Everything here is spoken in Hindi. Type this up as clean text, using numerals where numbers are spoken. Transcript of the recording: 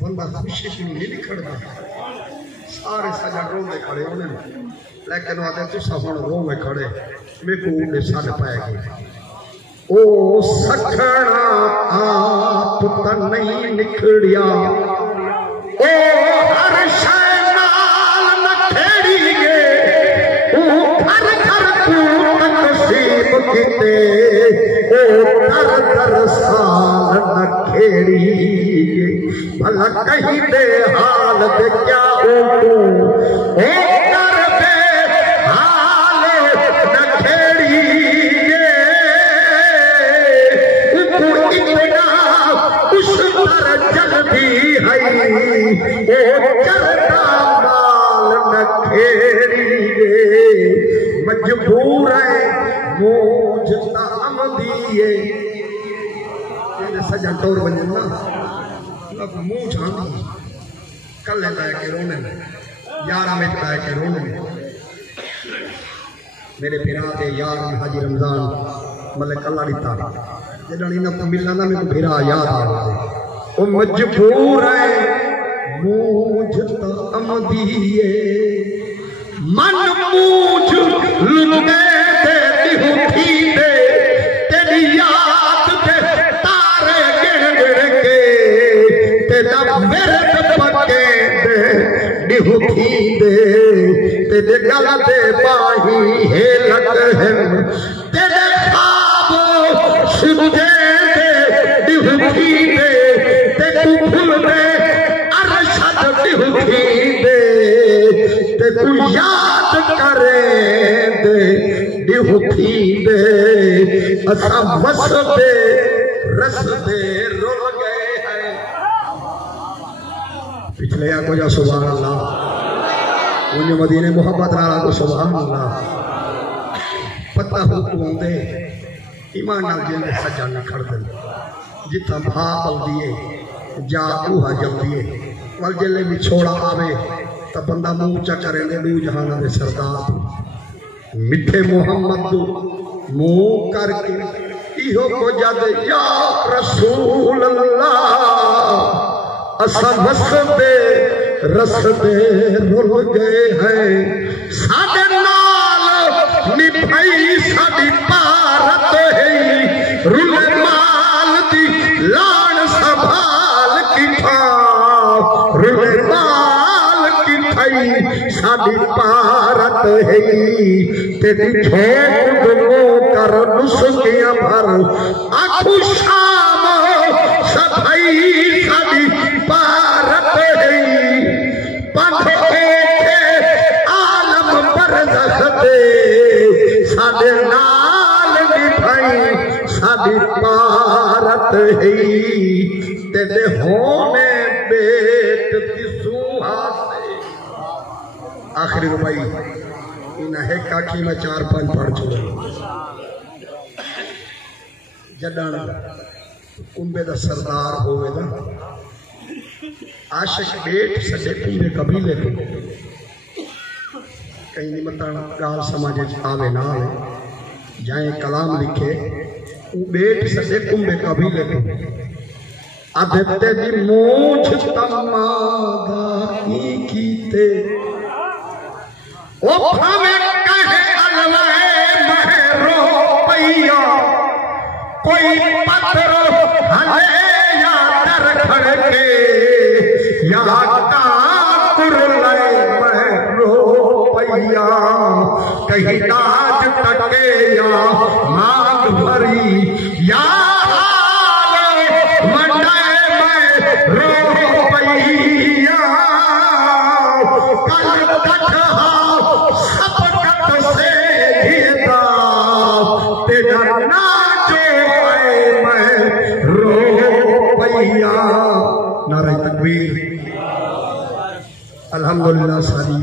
बंदा खुशी नहीं निकलता सारे सजा रोंदे खड़े होने लेकिन आते तुसा हुण रोवे खड़े मेरे को उड़े सद पाएगी ओ सखना आप तो नहीं निकलिया ओ हर शय नाल न खेड़ी गे ओ घर घर तू तकसीब किते ओ दर दर साल न खेड़ी गे भला कहीं दे हाल दे क्या ओ तू ओ कर दे हाल न खेड़ी गे उस पर जल्दी है ओ चलता माल न खेड़ी गे मजबूर है मूझ ताम दिए सजन तौर बने ना मुंह झांकी कल लाए के रोने यारा में लाए के रोने मेरे फिरा के यार हाजी रमजान मतलब कला दिता जडन इन को मिलना ना मेरे फिरा याद आ वो मजबूर है मूझ तम दिए मन मूझ लुटे दे दिहुती दे तेरी याद दे तारे गिर गिर के तेरा मेरे पके दे दिहुती दे तेरे गल दे बाही है लग है तेरे ख्वाब सुझे दे दिहुती दे तेरे फूल दे अरशद दिहुती दे तेरे याद करे दे दिहुती दे असा बस दे रस दे रुल गए हैं पिछले या को जा सुभान अल्लाह उन्हें मदीने मोहब्बत नाला को सुभान अल्लाह पता हुक्म दे ईमान नाल जिंदे सजा न खड़ दे जिथा भा बल दिए जा उहा जल दिए वल जिले भी छोड़ा आवे तो बंदा मुंह चा करे दे दू जहाना दे सरदार मिठे मोहम्मद मुंह करके इहो को जद या रसूल अल्लाह असा वसदे रसदे रुल गए हैं साडे नाल निभाई साडी भारत है रुले माल दी लान संभाल की था रुले माल की थई साडी भारत है तेरी झोंक दो कर दुसकियां भर आखू शाम सफाई साडी भारत है पंथ आलम बरज़ख दे साडे नाल निभाई साडी भारत है तेरे होने बेट किसू हासे आखिरी रुपई इन है काकी में 4-5 पढ़ चुके जडन कुंबे दा सरदार होवेगा आशिक बेट सडे पूरे कबीले को कहीं नहीं मत गाल समाज आवे ना आवे जाए कलाम लिखे बेट सडे कुंबे कबीले को अधते दी मूछ तमादा की कीते ओ भावे कहे अलवे महरो पैया कोई पत्थर हले या डर खड़के या काकुर ले महरो पैया कहीं नाच टके या मांग भरी या नारे तकबीर अल्हम्दुलिल्लाह सारी